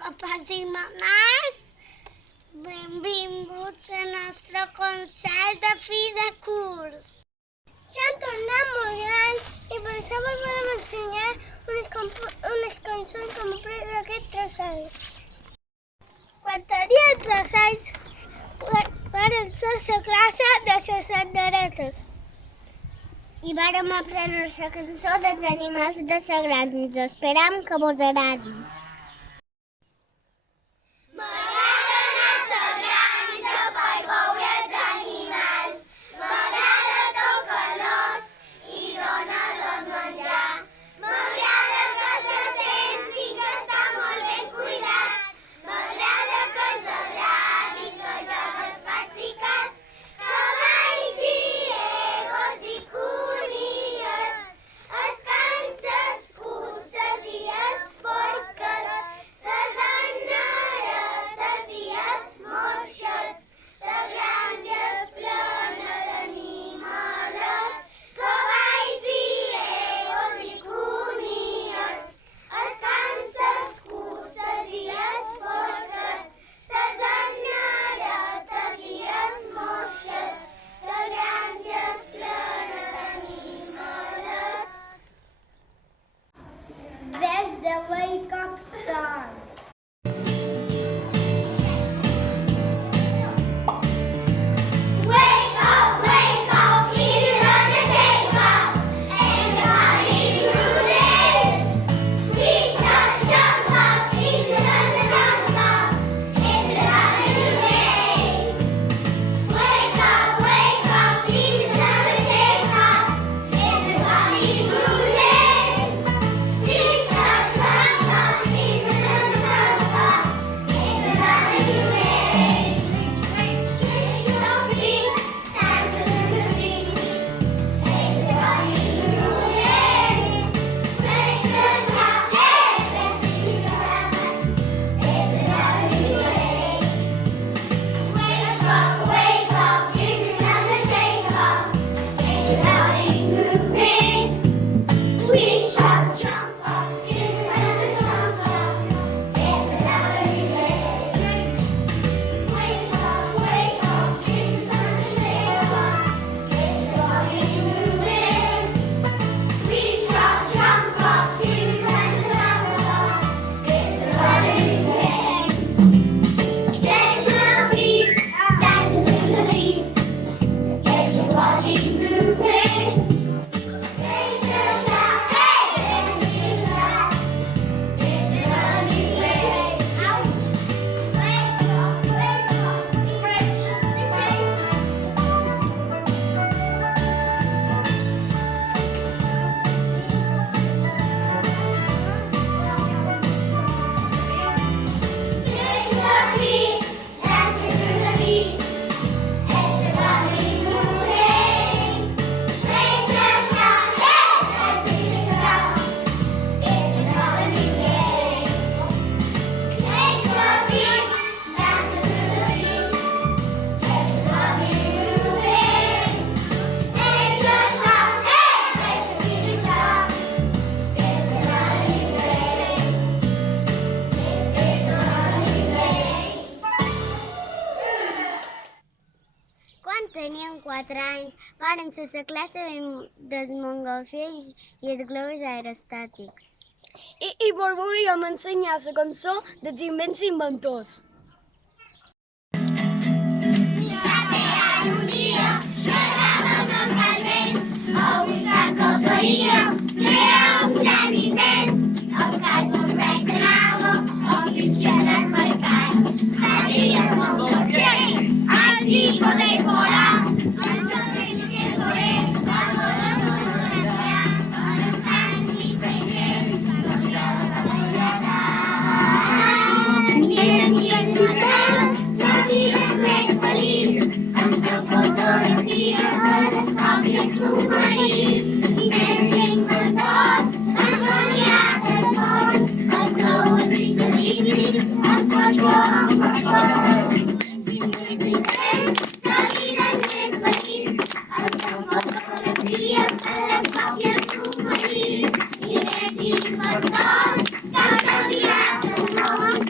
papás i mamàs. Benvinguts al nostre concert de fi de curs. Ja hem tornat molt grans i per això vos volem ensenyar unes cançons que hem après d'aquests 3 anys. Quan tenia 3 anys, vàrem ser la classe de les senyoretes. I vàrem aprendre la cançó dels animals de la granja. Esperam que vos agradi. M'agrada anar a la granja per veure els animals. M'agrada tocar l'os i donar-los menjar. M'agrada que se sentin que estan molt ben cuidats. M'agrada que els agradi que jo els faci cas. Cavalls i egos i conies, els canses, curses i els porques, les anneretes i els morxets, la granja és plena d'animalets. Cavalls i egos i conies, els canses, curses i els porques, les anneretes i els morxets, la granja és plena d'animalets. Des de Wake Up Song. Wake up, it is time to shake up. Everybody grooving. We start to jump up, it is time to jump up. It's a brand new day. Wake up, it is time to shake up. Everybody grooving. We start to jump up, it is time to jump up. It's a brand new day. Shake your feet, dance to the beat. Everybody grooving. Raise the shout, hey, let's do some. It's a brand new day. Wake up, it is time to shake up. Everybody moving. We shall jump up, it is time to jump up. It's another new day. Wake up, it is time to shake up. Everybody moving. We shall jump up, it is time to jump up. It's another new day. Dance your feet, dancing to the beat. Get your body moving. Raise the shout, hey, let's do some. It's another new day. Wake up, fresh, Raise your feet, dancing to the beat. Get your body moving. Raise the shout, hey, let's do some. It's another new day. Raise your feet, dancing to the beat. Get your body moving. Raise the shout, hey, let's do some. It's another new day. It's another new day. Quan teníem 4 anys, vàrem ser la classe dels montgolfiers i els globus aerostàtics. I vos volíem ensenyar la cançó dels invents inventors. Un dia xerràvem amb el vent, a un sac que faríem crear un gran invent. El cas d'un raig de l'aigua, oficial al mercat. Faríem un corrent, així poder volar. Els dolents que volem, a volar no podem volar. Per un cas i peixet, no hi ha la ballada. Mirem identitats, la vida és més feliç. Amb la fotografia de les còpies submarins. I més inventors, han guanyat el món. Els globus i els líquids, els cotxes, els cotxes. La vida és més feliç. Amb la fotografia de les còpies submarins. I més inventors, que han canviat el món.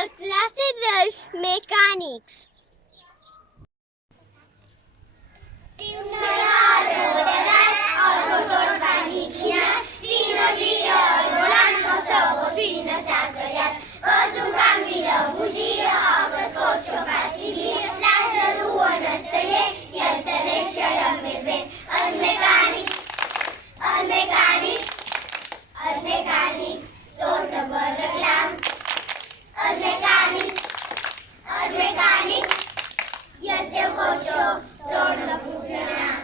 la classe dels mecànics. Si un solar foradat, el motor fa liquidat. Si no gira el volant, no la bocina s'ha callat. És un canvi de bugia, el que el cotxe fa seguir. L'has de dur en el taller i el te deixarem més bé. Els mecànics, tot ho arreglam. Els mecànics, i el teu cotxe torna a funcionar.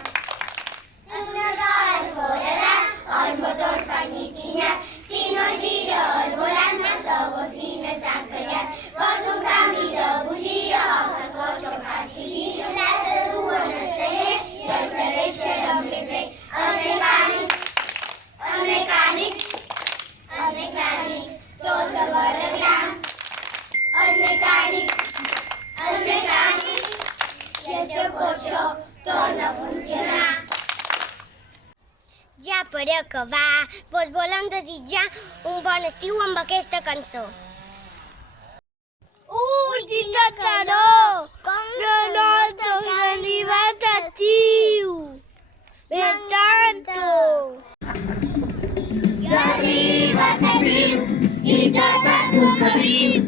Si una roda és foradat, el motor fa nyitinat. Si no gira el volant, la bocina s'ha callat. Pots un canvi de bugia, el cotxe fa seguir. L'has de dur en el taller i el te deixarem ben bé. Els mecànics, tot ho arreglam. Els mecànics, i el teu cotxe torna a funcionar. Ja per acabar, vos volem desitjar un bon estiu amb aquesta cançó. Ui, quina calor! Que nosaltres arribat a estiu! Me tanto! Ja arriba l'estiu i tot el que viu